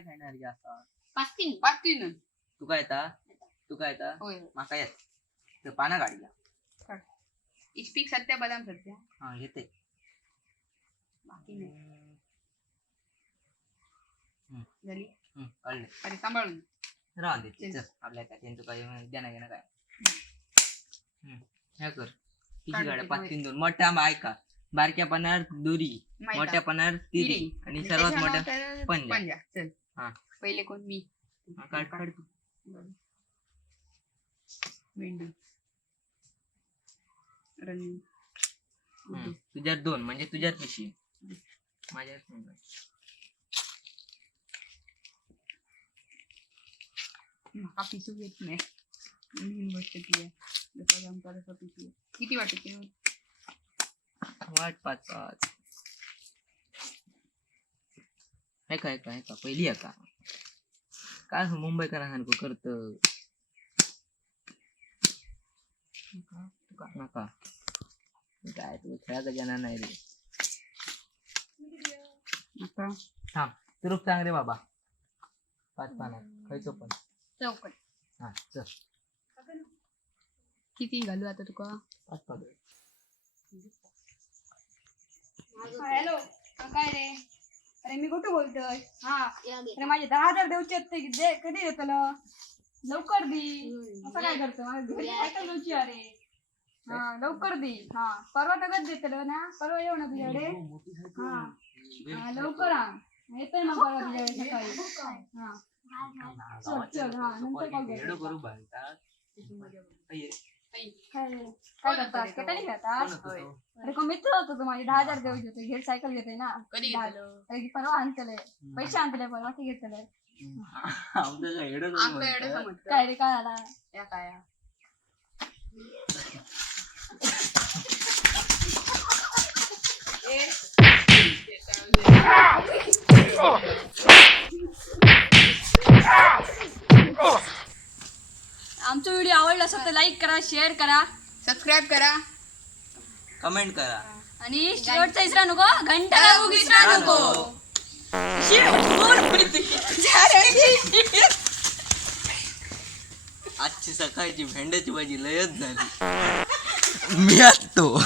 काय खाणार की असा पाच तीन तू काय येता होय माका येत तर पाना काढला इस्पीक सत्या बदाम सत्या हा येते बाकी नाही झाली कळले अरे सांभाळून राहून दे चल आपल्या काय त्यांचं काय देणं घेणं काय ह्या कर किती गाड्या 5-3-2 मोठ्या ऐका बारक्या पानार दोरी मोठ्या पानार तिरी आणि सर्वात मोठ्या पंजा चल हा पहिले कोण मी काढ तू मेंढू रनिंग तुझ्यात 2 म्हणजे तुझ्यात कशी माझ्यात माका पिसू घेत नाही गोष्ट ती आहे किती वाटते वाट 5 हे काय पहिली आहे का काय मुंबईकरांसारखं करतं नका काय तू खेळायचा जाणार नाही रे थांब तू रूप सांग रे बाबा 5 पानात खायचो पण चौकट हा चल किती घालू आता तुका 5 पान हॅलो काय रे अरे मी कुठं बोलतोय हा अरे माझे 10,000 देऊचे आहेत कधी देतलो लवकर दी असं काय करतो माझ्या घरी सायकल देऊची अरे हा लवकर दी हा परवा तगत देतलो ना परवा येऊ ना तुझ्याकडे हा लवकर आण येतोय ना परवा तुझ्याकडे सकाळी हा चल हा नंतर कॉल करतो काय करतात केटाने खेळतात अरे कोण मित्र होतो तू माझे 10,000 देऊ होते घेत सायकल घेते ना अरे परवा आणतले पैसे आणतले परवा ते घेतले काय रे काय आला काय आमचा व्हिडिओ आवडला असेल तर लाईक करा शेअर करा सबस्क्राईब करा कमेंट करा आणि शेवटचा विसरा नको घंटा विसरा नको आजची सकाळची भेंड्याची भाजी लयच झाली मी तो